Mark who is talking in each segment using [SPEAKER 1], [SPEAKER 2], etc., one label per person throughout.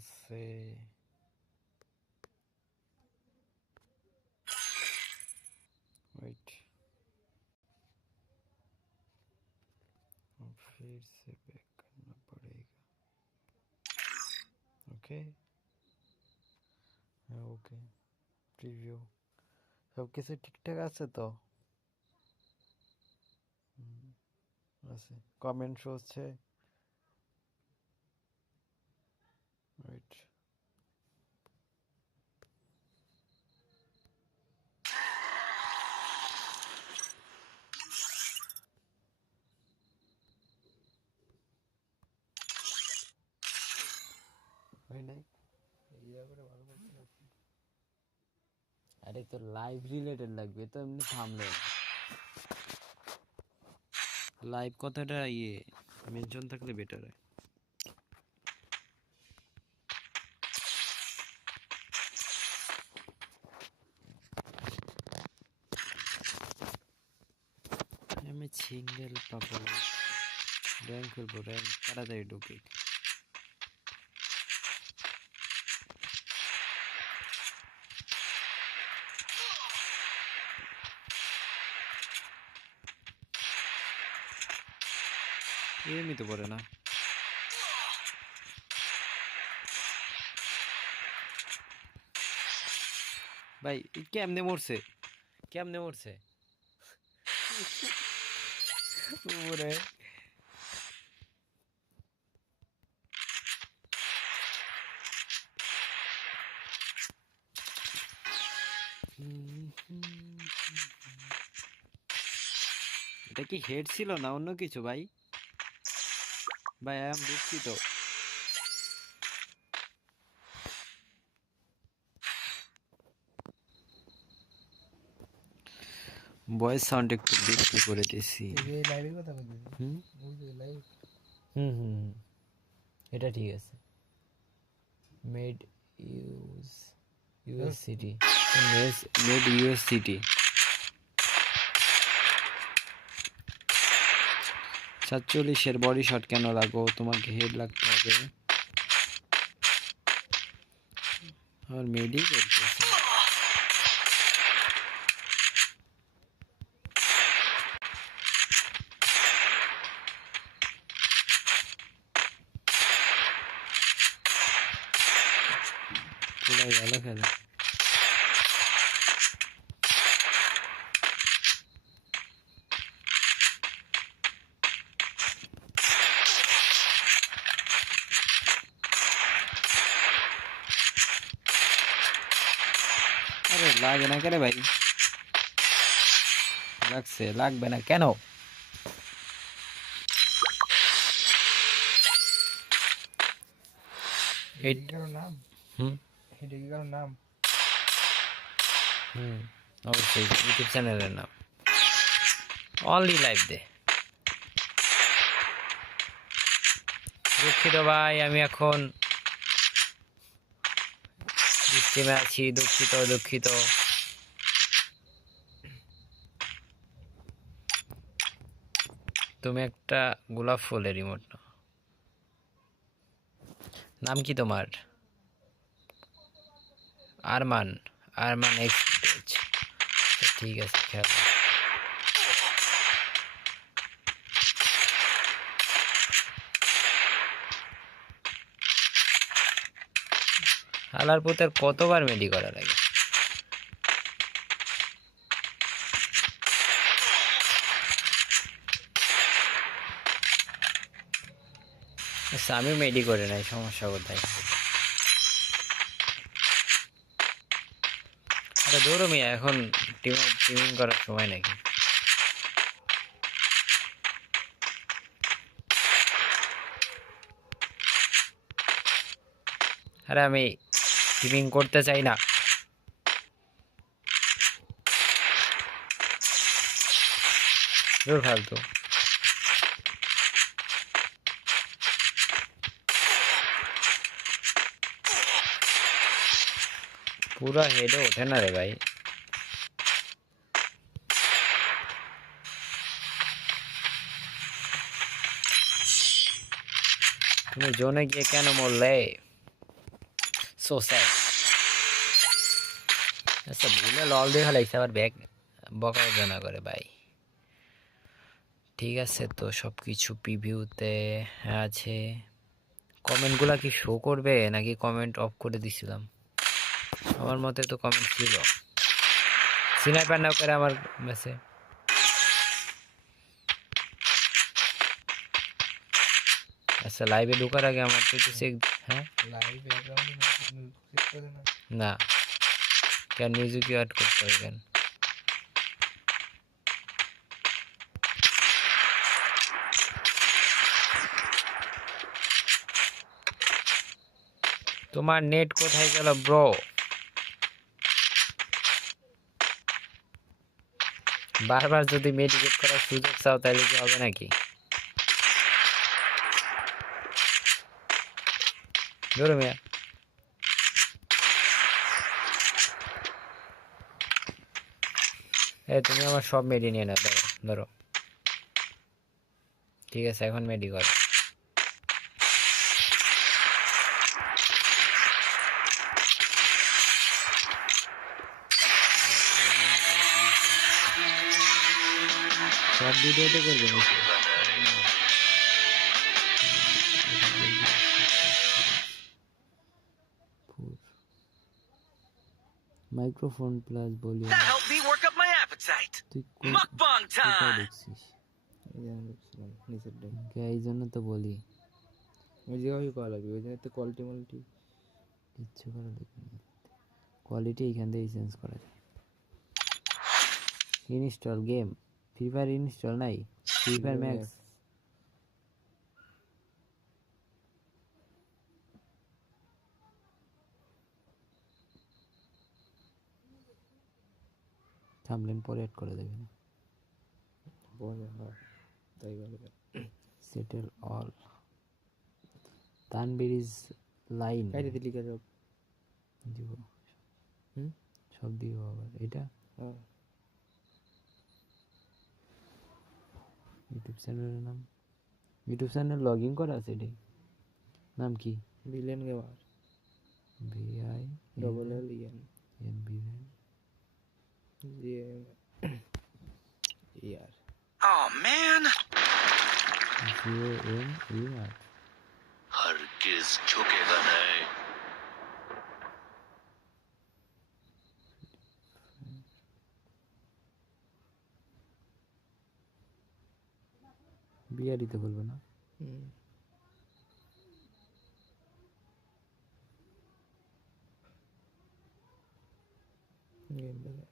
[SPEAKER 1] বলছে वेट फिर से बैक करना पड़ेगा ओके হ্যাঁ ওকে প্রিভিউ সব কিছু ঠিকঠাক আছে তো হুম, আছে কমেন্ট হচ্ছে হয় নাই লাগবে। আরে তো লাইভ রিলেটেড লাগবে তো এমনি থামলে। লাইভ কথাটা ইয়ে মেনশন থাকলে বেটার হয়। আমি সিঙ্গেল পাবো। র্যাঙ্ক করব র্যাঙ্ক তাড়াতাড়ি ঢুকে। এমনি তো পড়ে না। ভাই কেমনে মরছে? কেমনে মরছে? উপরে এটা কি হেড ছিল না অন্য কিছু ভাই? ভাই আমি দুঃখিত। ভয়েস সাউন্ড একটু বেশি করে দিয়েছি
[SPEAKER 2] এই লাইভের কথা বলছিস
[SPEAKER 1] হুম? হুম। এটা ঠিক আছে। Made use US city made US city সাতচল্লিশের body shot কেন লাগো তোমাকে হেড লাগতে হবে। আর মেডি করতেছে পুরাই ভালো খেলে আরে লাগে না কেন ভাই লাগছে লাগবে না কেন
[SPEAKER 2] এটা কি কারও নাম
[SPEAKER 1] হুম অবশ্যই ইউটিউব চ্যানেলের নাম। অনলি লাইভ দে। দুঃখিত ভাই, আমি এখন স্ট্রিমে আছি, দুঃখিত দুঃখিত। তুমি একটা গোলাপ ফুলের রিমোট নাম কি তোমার? আরমান আরমান এক্সপ্রেস ঠিক আছে খেয়াল রাখো। হালার পুতের কতবার মেডি করা লাগে আচ্ছা, আমি মেডি করে নাই সমস্যা কোথায়? আরে এখন টিমিং করার সময় নাকি? আরে আমি টিমিং করতে চাই না। দূর ফালতু। পুরা হেডে ওঠে না রে ভাই। তুমি জোনে গিয়ে কেন মরলে? সো স্যাড আচ্ছা ভুলে লল দেখা লাগছে, আবার ব্যাগ বকা না করে ভাই। ঠিক আছে তো সব কিছু প্রিভিউতে আছে কমেন্টগুলো কি শো করবে? নাকি কমেন্ট অফ করে দিছিলাম? আমার মতে তো কমেন্ট ছিল। স্নাইপার না করে আমার মেসে আচ্ছা লাইভে ঢোকার আগে আমার তো একটু চেক হ্যাঁ?
[SPEAKER 2] না।
[SPEAKER 1] কেন মিউজিক অ্যাড করতে হবে কেন? তোমার নেট কোথায় গেল ব্রো বারবার যদি মেডিকেট করার সুযোগ চাও, তাহলে কি হবে নাকি? ধরো মিয়া। এই তুমি আমার সব মেডি নিয়ে নাও, ধরো ধরো। ঠিক আছে, এখন মেডি করো। সব ভিডিওতে করবে মাইক্রোফোন প্লাস. তুই দেখছিস?
[SPEAKER 2] এই
[SPEAKER 1] জন্য তো বলি।
[SPEAKER 2] ওই জায়গায় করা লাগবে ওই জায়গাতে কোয়ালিটি মোয়ালিটি
[SPEAKER 1] কিচ্ছু করা দেখুন কোয়ালিটি এখান থেকেই চেঞ্জ করা যায়। Install game free fire install নাই? Free fire max? থামলেন পরে অ্যাড করে দেবেন
[SPEAKER 2] বলে তাই
[SPEAKER 1] settle all Tanvir is line
[SPEAKER 2] কাইতে দিলি কাজ
[SPEAKER 1] দিব।
[SPEAKER 2] হুম?
[SPEAKER 1] সব দিব আবার। এটা?
[SPEAKER 2] হ্যাঁ।
[SPEAKER 1] ইউটিউব চ্যানেলের নাম ইউটিউব চ্যানেল লগ ইন করা আছে এটাই নাম কি
[SPEAKER 2] billion gamer V I double L
[SPEAKER 1] E N
[SPEAKER 2] N B G year
[SPEAKER 3] Oh man.
[SPEAKER 1] G O M E R
[SPEAKER 3] हरगिज झुकेगा नहीं
[SPEAKER 1] বিআরই দিতে বলবে না।
[SPEAKER 2] গেম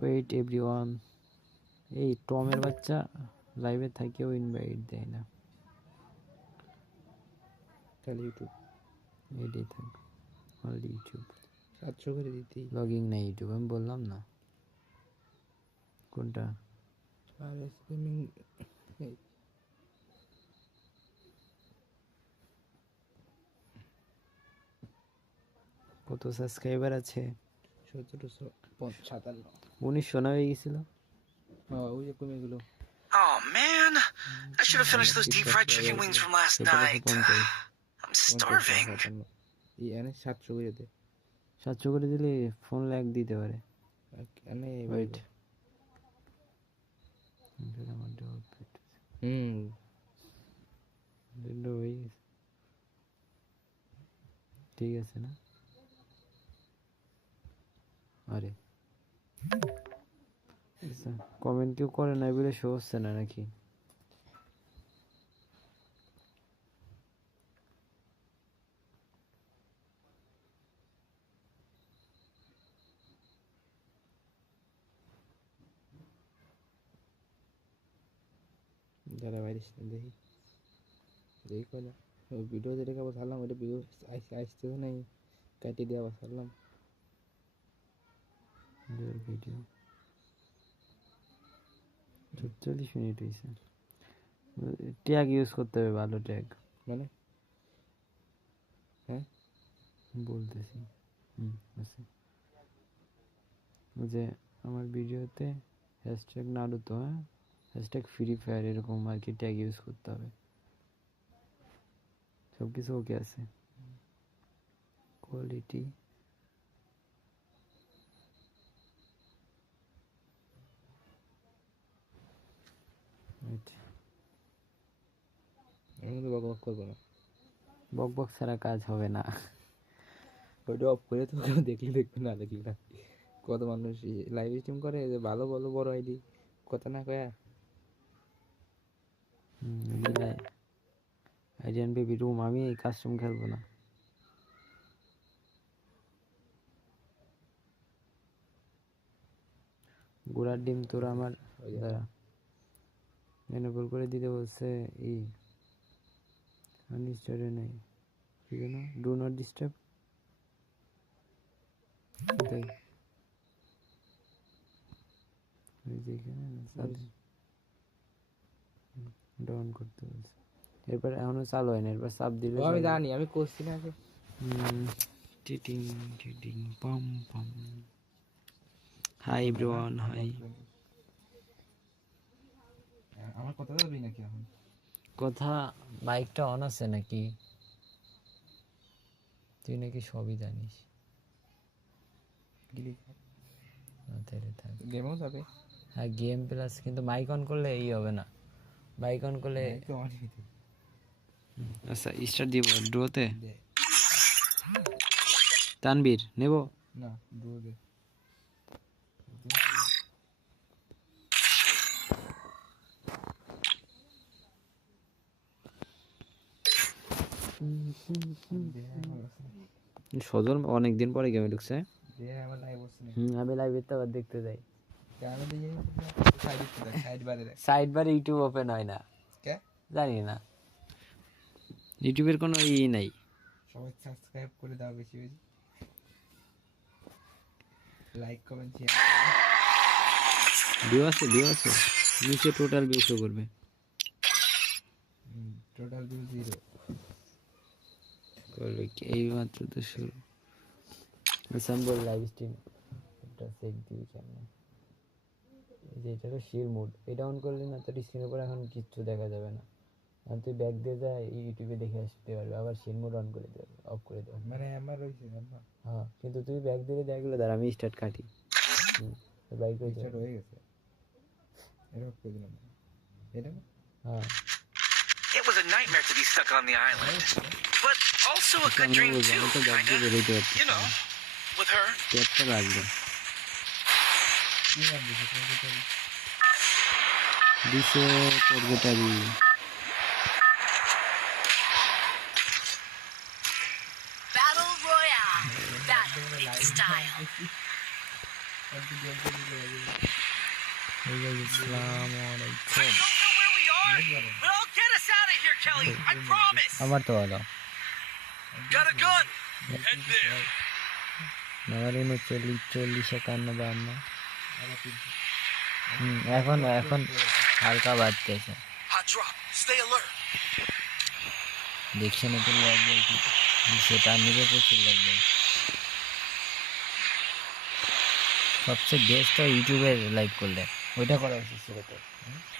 [SPEAKER 1] ওয়েট এভরি ওয়ান এই টমের বাচ্চা লাইভে থাকেও ইনভাইট দেয় না।
[SPEAKER 2] তাহলে ইউটিউব
[SPEAKER 1] এটাই থাক। ইউটিউব
[SPEAKER 2] সাতশো করে দিতেই
[SPEAKER 1] লগিং নাই ইউটিউব আমি বললাম না। কোনটা?
[SPEAKER 2] আর স্ট্রিমিং
[SPEAKER 1] কত সাবস্ক্রাইবার আছে?
[SPEAKER 2] সতেরোশো সাতান্ন।
[SPEAKER 1] উনিশশো না হয়ে গেছিল
[SPEAKER 2] ওই যে কমেগুলো
[SPEAKER 3] Oh man. I should have finished those deep fried chicken wings from last night. I'm starving.
[SPEAKER 2] এনে সাতশো করে দে
[SPEAKER 1] সাতশো করে দিলে ফোন ল্যাগ দিতে পারে
[SPEAKER 2] এনে
[SPEAKER 1] ওয়েট
[SPEAKER 2] হুম
[SPEAKER 1] ঠিক আছে না আরে আচ্ছা কমেন্ট কেউ করে না বলে শো হচ্ছে না নাকি?
[SPEAKER 2] যারা বাইরে দেখি। দেখি কয়লা। ভিডিও যেটা আবার ছাড়লাম, ওইটা ভিডিও আসতে আসতে নাই, কাটিয়ে দিয়ে ছাড়লাম।
[SPEAKER 1] ভিডিও চল্লিশ মিনিট হয়েছে ট্যাগ ইউজ করতে হবে ভালো ট্যাগ
[SPEAKER 2] মানে হ্যাঁ
[SPEAKER 1] বলতেছি হুম আছে ওই যে আমার ভিডিওতে হ্যাশট্যাগ নারুতো হ্যাঁ হ্যাশট্যাগ ফ্রি ফায়ার এরকম আর কি ট্যাগ ইউজ করতে হবে সব কিছু ওকে আছে কোয়ালিটি
[SPEAKER 2] আমি কিন্তু বক বক করব না।
[SPEAKER 1] বক বক ছাড়া কাজ হবে না।
[SPEAKER 2] ওইটা অফ করে তো দেখলে দেখবে না দেখলে না। কত মানুষ লাইভ স্ট্রিম করে যে ভালো ভালো বড় আইডি কথা না কয়া।
[SPEAKER 1] আইডিয়ান বেবি রুম আমি এই কাস্টম খেলব না। গোড়ার ডিম তোর আমার মেনুপুল করে দিতে বলছে ই আনইনস্টলে নেই কি যেন ডু নট ডিস্টার্ব ওই ডাউন করতে বলছে। এরপর এখনও চালু হয় না এরপর সাপ দিলে
[SPEAKER 2] আমি জানি আমি করছি না আগে
[SPEAKER 1] টিটিং টিটিং পাম পাম। হাই এভরিওয়ান হাই
[SPEAKER 2] আমার কথা যাবি নাকি এখন?
[SPEAKER 1] কথা বাইকটা অন আছে নাকি? তুই নাকি সবই জানিস।
[SPEAKER 2] গিলি।
[SPEAKER 1] না,
[SPEAKER 2] গেমও যাবে।
[SPEAKER 1] হ্যাঁ গেম প্লাস কিন্তু মাইক অন করলে এই হবে না। মাইক অন করলে আচ্ছা স্টার্ট দিব ড্রোতে তানবীর নেব?
[SPEAKER 2] না দে দে আমার আছে।
[SPEAKER 1] সজল অনেক দিন পরে গেমে ঢুকছে। আমি লাইভে তো আবার দেখতে যাই।
[SPEAKER 2] সাইড বারে
[SPEAKER 1] ইউটিউব ওপেন হয় না।
[SPEAKER 2] কে?
[SPEAKER 1] জানি না। ইউটিউবের কোনো ই নাই।
[SPEAKER 2] সবাই সাবস্ক্রাইব করে দাও বেশি বেশি। লাইক কমেন্ট শেয়ার
[SPEAKER 1] ভিউ আছে ভিউ আছে। নিচে টোটাল ভিউ শো করবে।
[SPEAKER 2] টোটাল ভিউ জিরো
[SPEAKER 1] করবে কি এই মাত্র তো শুরু। ডিসেম্বর লাইভ স্ট্রিম এটা সেট দিবি কেমন? যে এটা হলো শির মোড এটা অন করলে না তোর স্ক্রিনের উপর এখন কিচ্ছু দেখা যাবে না। আর তুই ব্যাক দিয়ে যা ইউটিউবে দেখে আসতে পারবে আবার শির মোড অন করে দেবে অফ করে দেবে।
[SPEAKER 2] মানে আমার রয়েছে আমার
[SPEAKER 1] হ্যাঁ কিন্তু তুই ব্যাক দিয়ে দেখলে দাঁড়া আমি স্টার্ট কাটি। বাইক হয়ে
[SPEAKER 2] গেছে। এটা অফ করে দিলাম। এটা না?
[SPEAKER 1] হ্যাঁ।
[SPEAKER 3] It was a nightmare to be stuck on the island, also a good
[SPEAKER 1] আমি
[SPEAKER 3] dream
[SPEAKER 1] বলবো,
[SPEAKER 3] too,
[SPEAKER 1] আমি তো ব্যাক দিয়ে
[SPEAKER 3] kinda.
[SPEAKER 1] বেরোতে পারছি
[SPEAKER 3] You know, with her.
[SPEAKER 1] ট্যাপটা লাগবে
[SPEAKER 2] কি ভাবছিস এটা কি তোর-
[SPEAKER 1] দিছে পর্বতারি
[SPEAKER 4] Battle Royale. Battle with style.
[SPEAKER 2] আর কি দিয়ে দিয়ে দিয়ে দিয়ে-
[SPEAKER 1] আসসালামু আলাইকুম
[SPEAKER 3] I don't know where we are, but I'll get us out of here, Kelly. I promise.
[SPEAKER 1] আমার তো ভালো
[SPEAKER 3] Got a gun. Head there.
[SPEAKER 1] আমার উনচল্লিশ চল্লিশ একান্ন বান্ন। হুম এখন এখন হালকা বাড়তেছে
[SPEAKER 3] Hot drop. Stay alert.
[SPEAKER 1] দেখছে নতুন লাগবে সেটা নিবে প্রচুর লাগবে সবচেয়ে বেস্ট হয় ইউটিউবের লাইভ করলে। ওইটা করা উচিত ছিল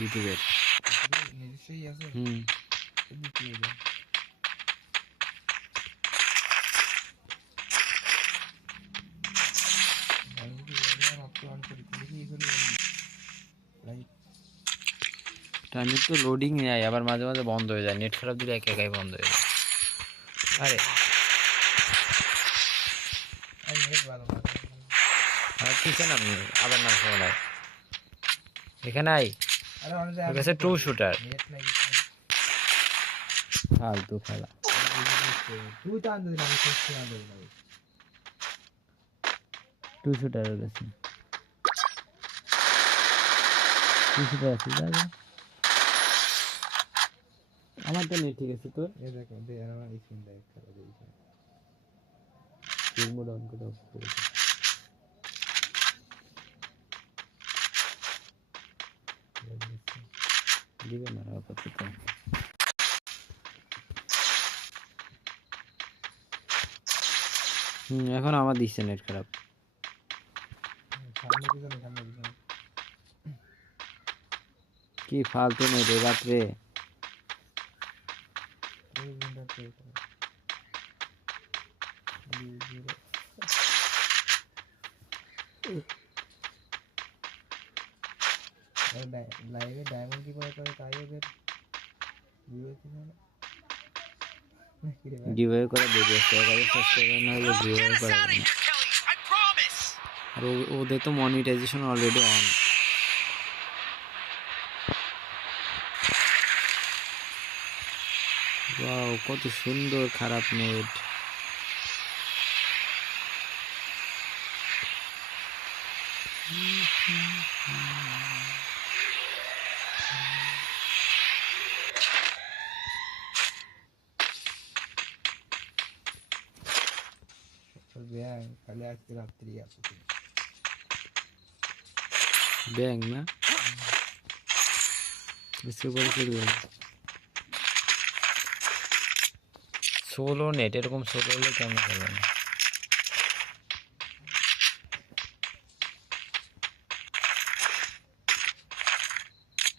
[SPEAKER 1] ইউটিউবের। হুম
[SPEAKER 2] কিন্তু কি হলো? আমি যদি বললাম আপনি অন করি তাহলে কি হলো? লাইট
[SPEAKER 1] টাইমের তো লোডিং নেয় আবার মাঝে মাঝে বন্ধ হয়ে যায় নেট খারাপ দিলে একা একাই বন্ধ হয়ে যায়। আরে।
[SPEAKER 2] আমি
[SPEAKER 1] আবার নাম এখানে আই কাছে টু শুটার। ফালতু খেলা।
[SPEAKER 2] আমি
[SPEAKER 1] টু শুটার কাছে। টু শুটার আছে আমার তো নেট ঠিক আছে তোর?
[SPEAKER 2] এই দেখো দে আর আমার স্ক্রিন দেখ খেলা দেখি
[SPEAKER 1] স্ক্রিন মোড অন করে অফ করে।
[SPEAKER 2] দিবে না আপাতত।
[SPEAKER 1] হুম এখন আমার দিচ্ছে নেট খারাপ। কি ফালতু নেই রে রাত্রে
[SPEAKER 2] এই ঘন্টাতে এটা দুই জিরো লাইভে ডায়মন্ড কি করে করে তাই ওদের
[SPEAKER 1] গিভওয়ে করে দেবে সাবস্ক্রাইবার না হলে গিভওয়ে করে. আর ওদের তো মনিটাইজেশন অলরেডি অন কত সুন্দর, খারাপ নেট
[SPEAKER 2] ব্যাং খালি আজকে রাত্রি আছে
[SPEAKER 1] ব্যাং না বুঝতে পারছি সোলো নেট এরকম সোলো হলে কেমন হবে না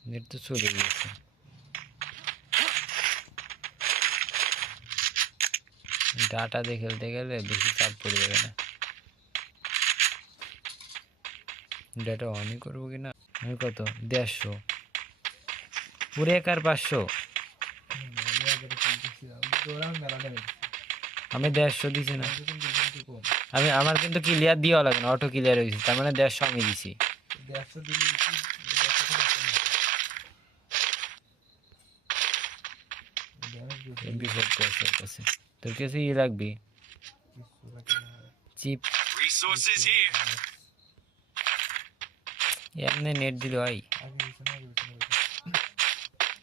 [SPEAKER 1] নেট তো চলে গিয়েছে ডাটা দিয়ে খেলতে গেলে বেশি চাপ পড়ে যাবে না। ডাটা অনই করব কি না? আমি কত? দেড়শো। পুরো একার পাঁচশো?
[SPEAKER 2] আমি
[SPEAKER 1] দেড়শো দিছি না। আমি, আমার কিন্তু ক্লিয়ার দেওয়া লাগে না অটো ক্লিয়ার হয়েছে, তার মানে দেড়শো আমি দিছি। এমপি ফোর কাছে তোর কাছে ইয়ে লাগবে। চিপ. এমনি নেট দিল
[SPEAKER 2] ভাই।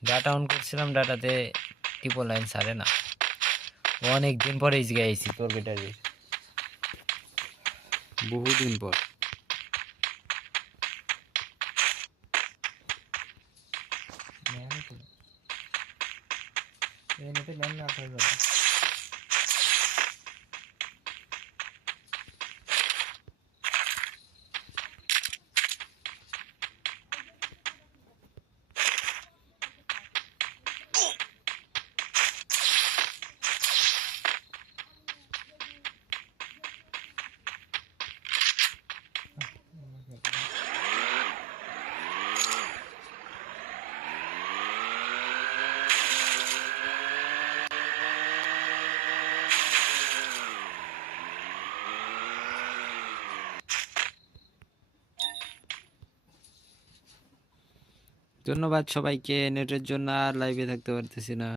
[SPEAKER 1] ডাটা অন করছিলাম ডাটাতে ট্রিপল লাইন সারে না অনেক দিন পরে এই জায়গায় আইছি তোর বেটারির বহুদিন পর
[SPEAKER 2] নেয় তো। এই নেটে নেন না আপনার যাবে
[SPEAKER 1] ধন্যবাদ সবাইকে। নেটের জন্য আর লাইভে থাকতে পারতেছি না।